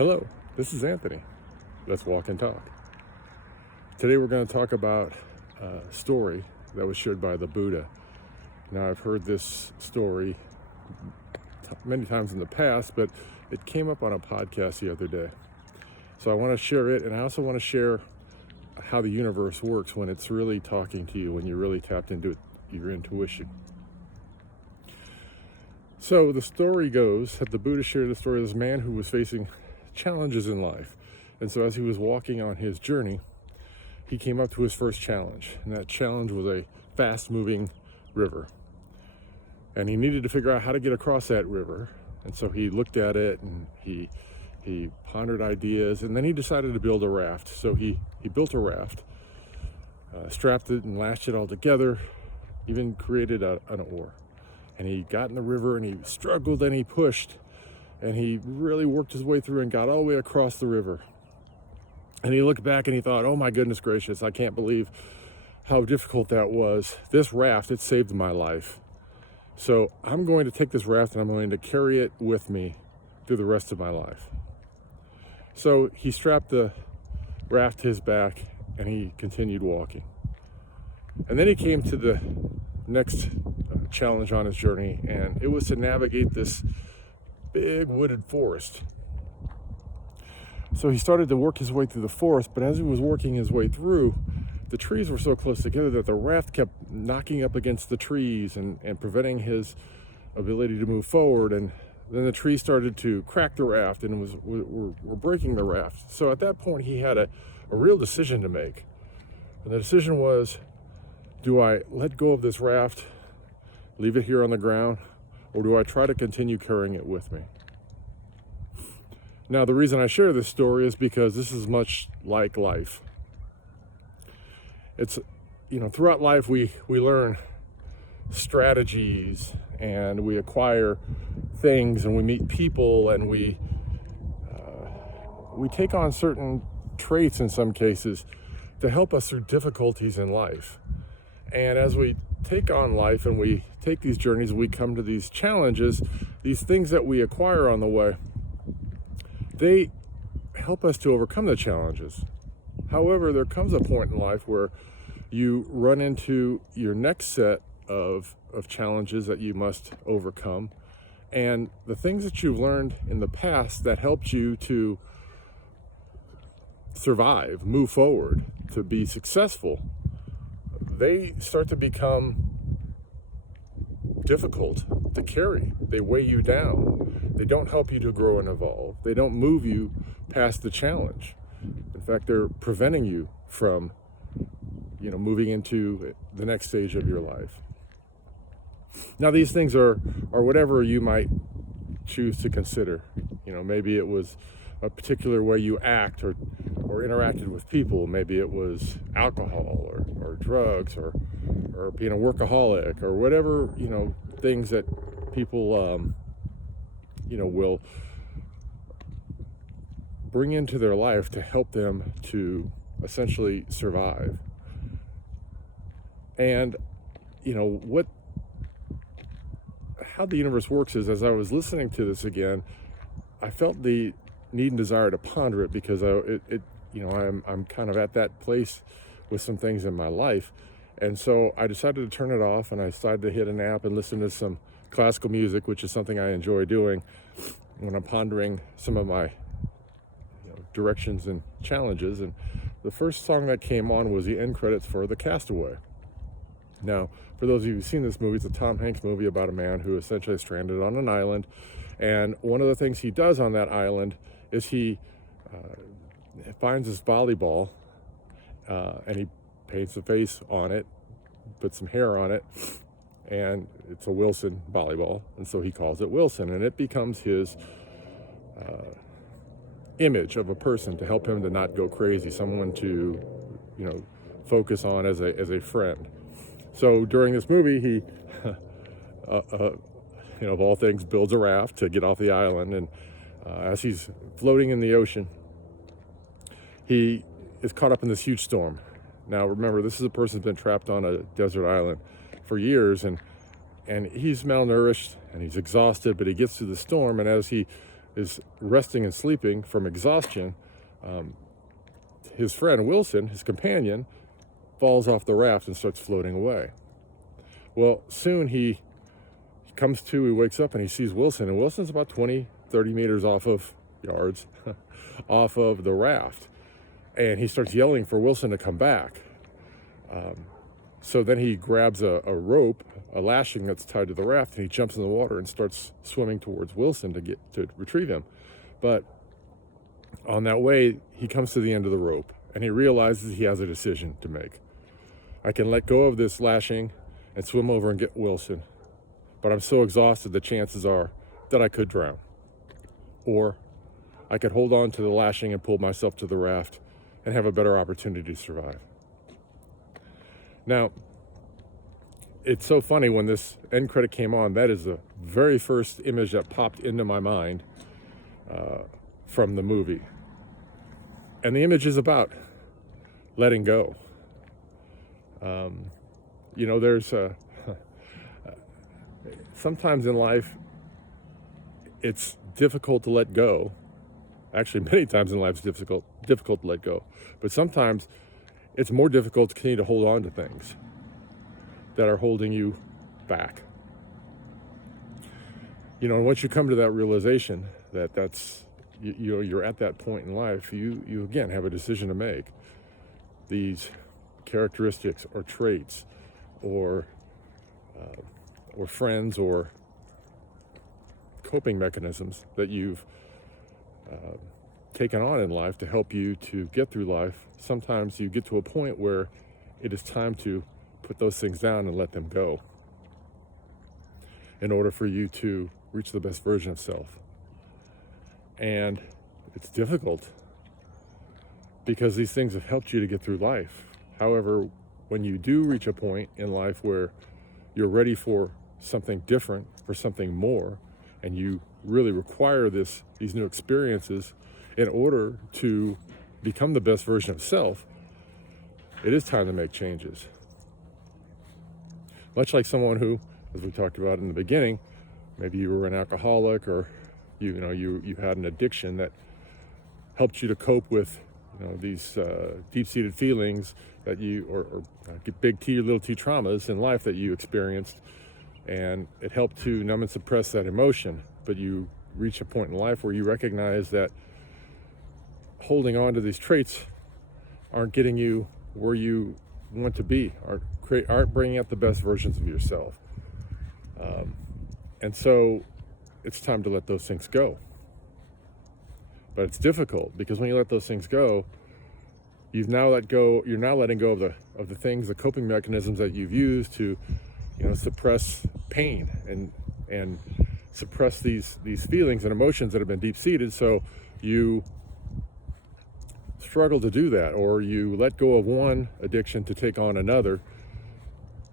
Hello, this is Anthony. Let's walk and talk. Today we're going to talk about a story that was shared by the Buddha. Now, I've heard this story many times in the past, but it came up on a podcast the other day. So I want to share it, and I also want to share how the universe works when it's really talking to you, when you're really tapped into your intuition. So the story goes that the Buddha shared the story of this man who was facing challenges in life. And so as he was walking on his journey, he came up to his first challenge. And that challenge was a fast-moving river. And he needed to figure out how to get across that river. And so he looked at it and he pondered ideas, and then he decided to build a raft. So he built a raft, strapped it and lashed it all together, even created an oar. And he got in the river and he struggled and he pushed, and he really worked his way through and got all the way across the river. And he looked back and he thought, oh my goodness gracious, I can't believe how difficult that was. This raft, it saved my life. So I'm going to take this raft and I'm going to carry it with me through the rest of my life. So he strapped the raft to his back and he continued walking. And then he came to the next challenge on his journey, and it was to navigate this big wooded forest. So he started to work his way through the forest, but as he was working his way through, the trees were so close together that the raft kept knocking up against the trees and preventing his ability to move forward. And then the trees started to crack the raft and were breaking the raft. So at that point he had a real decision to make. And the decision was, do I let go of this raft, leave it here on the ground, or do I try to continue carrying it with me? Now, the reason I share this story is because this is much like life. It's, throughout life we learn strategies and we acquire things and we meet people and we take on certain traits in some cases to help us through difficulties in life. And as we take on life and we take these journeys, we come to these challenges, these things that we acquire on the way, they help us to overcome the challenges. However, there comes a point in life where you run into your next set of challenges that you must overcome. And the things that you've learned in the past that helped you to survive, move forward, to be successful, they start to become difficult to carry. They weigh you down. They don't help you to grow and evolve. They don't move you past the challenge. In fact, they're preventing you from, moving into the next stage of your life. Now, these things are whatever you might choose to consider. Maybe it was a particular way you act or interacted with people. Maybe it was alcohol or drugs or being a workaholic or whatever, things that people, will bring into their life to help them to essentially survive. And, how the universe works is, as I was listening to this again, I felt the need and desire to ponder it because I'm kind of at that place with some things in my life. And so I decided to turn it off and I decided to hit an app and listen to some classical music, which is something I enjoy doing when I'm pondering some of my directions and challenges. And the first song that came on was the end credits for The Castaway. Now, for those of you who've seen this movie, it's a Tom Hanks movie about a man who essentially is stranded on an island. And one of the things he does on that island is he finds this volleyball and he paints a face on it, puts some hair on it, and it's a Wilson volleyball. And so he calls it Wilson, and it becomes his image of a person to help him to not go crazy, someone to, focus on as a friend. So during this movie, he, of all things, builds a raft to get off the island. And as he's floating in the ocean, he is caught up in this huge storm. Now, remember, this is a person who's been trapped on a desert island for years, and he's malnourished and he's exhausted, but he gets through the storm. And as he is resting and sleeping from exhaustion, his friend Wilson, his companion, falls off the raft and starts floating away. Well, soon he comes to, he wakes up and he sees Wilson, and Wilson's about 20, 30 meters off of yards off of the raft. And he starts yelling for Wilson to come back. So then he grabs a rope, a lashing that's tied to the raft, and he jumps in the water and starts swimming towards Wilson to retrieve him. But on that way, he comes to the end of the rope, and he realizes he has a decision to make. I can let go of this lashing and swim over and get Wilson, but I'm so exhausted the chances are that I could drown. Or I could hold on to the lashing and pull myself to the raft and have a better opportunity to survive. Now, it's so funny, when this end credit came on, that is the very first image that popped into my mind from the movie. And the image is about letting go. There's sometimes in life it's difficult to let go. Actually, many times in life it's difficult to let go. But sometimes it's more difficult to continue to hold on to things that are holding you back. And once you come to that realization that you're at that point in life, you again have a decision to make. These characteristics or traits or friends or coping mechanisms that you've taken on in life to help you to get through life, sometimes you get to a point where it is time to put those things down and let them go in order for you to reach the best version of self. And it's difficult because these things have helped you to get through life. However, when you do reach a point in life where you're ready for something different, for something more, and you really require these new experiences in order to become the best version of self, it is time to make changes. Much like someone who, as we talked about in the beginning, maybe you were an alcoholic, or you had an addiction that helped you to cope with these deep-seated feelings that or big T or little T traumas in life that you experienced, and it helped to numb and suppress that emotion. But you reach a point in life where you recognize that holding on to these traits aren't getting you where you want to be, aren't bringing out the best versions of yourself. And so it's time to let those things go. But it's difficult because when you let those things go, you're now letting go of the things, the coping mechanisms that you've used to suppress pain and suppress these feelings and emotions that have been deep-seated. So you struggle to do that, or you let go of one addiction to take on another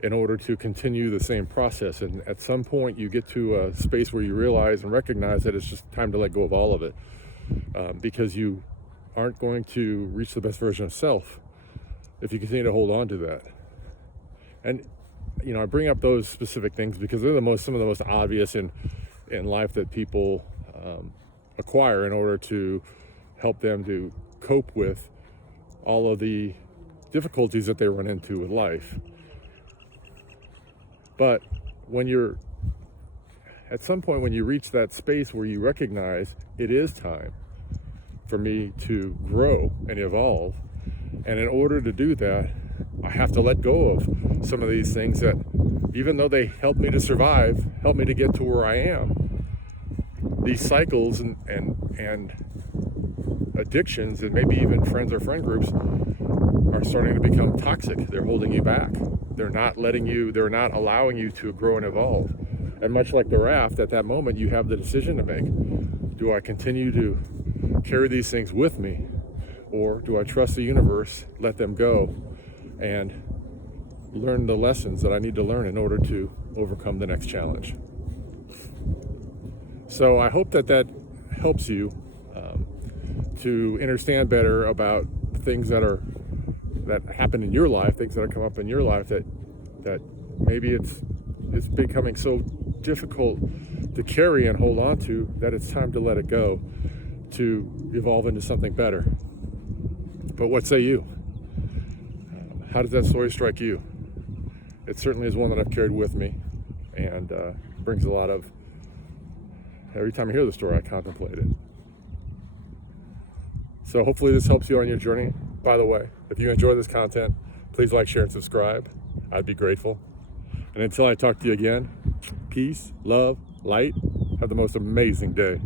in order to continue the same process. And at some point you get to a space where you realize and recognize that it's just time to let go of all of it, because you aren't going to reach the best version of self if you continue to hold on to that. And I bring up those specific things because they're some of the most obvious in life that people acquire in order to help them to cope with all of the difficulties that they run into with life. But at some point when you reach that space where you recognize it is time for me to grow and evolve, and in order to do that, I have to let go of some of these things that, even though they helped me to survive, helped me to get to where I am, these cycles and addictions, and maybe even friends or friend groups, are starting to become toxic. They're holding you back. They're not allowing you to grow and evolve. And much like the raft, at that moment you have the decision to make. Do I continue to carry these things with me, or do I trust the universe, let them go, and learn the lessons that I need to learn in order to overcome the next challenge? So I hope that helps you to understand better about things that happen in your life, things that have come up in your life that maybe it's becoming so difficult to carry and hold on to, that it's time to let it go, to evolve into something better. But what say you? How does that story strike you? It certainly is one that I've carried with me, and brings a lot of, every time I hear the story, I contemplate it. So hopefully this helps you on your journey. By the way, if you enjoy this content, please like, share, and subscribe. I'd be grateful. And until I talk to you again, peace, love, light. Have the most amazing day.